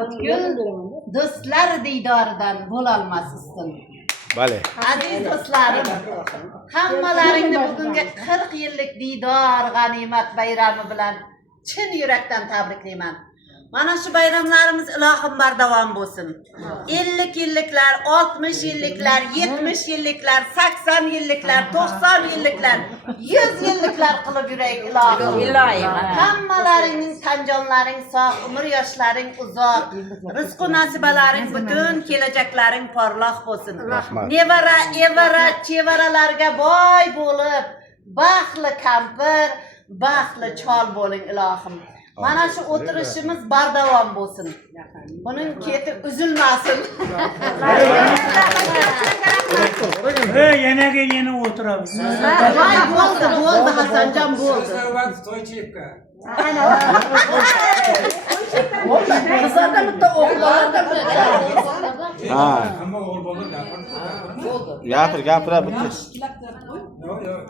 butkul do'stlar diydoridan bo'lolmas ustun. Bale. Aziz do'stlarim, hammalaringni bugungi 40 yillik diydor g'animat bayrami bilan chin yurakdan tabriklayman. Mana shu bayramlarimiz ilohim bardavom bo'lsin. 50 yilliklar, 60 yilliklar, 70 yilliklar, 80 yilliklar, 90 yilliklar, 100 yilliklar qilib yuraylik ilohim. Ilohim. Hammalaringning tanjonlaring sog', umr yoshlaring uzoq, rizq nasibalaring butun, kelajaklaring porloq bo'lsin. Nevara, evara, chevaralarga boy bo'lib, baxtli kampir, baxtli chol bo'ling ilohim. Mana shu o'tirishimiz bardavom bo'lsin. Buning keti uzilmasin. Yana o'tiramiz. Bo'ldi Hasanjon bo'ldi. Qizlarda bitta o'g'illarda bitta. Ha. Gapir, bitti.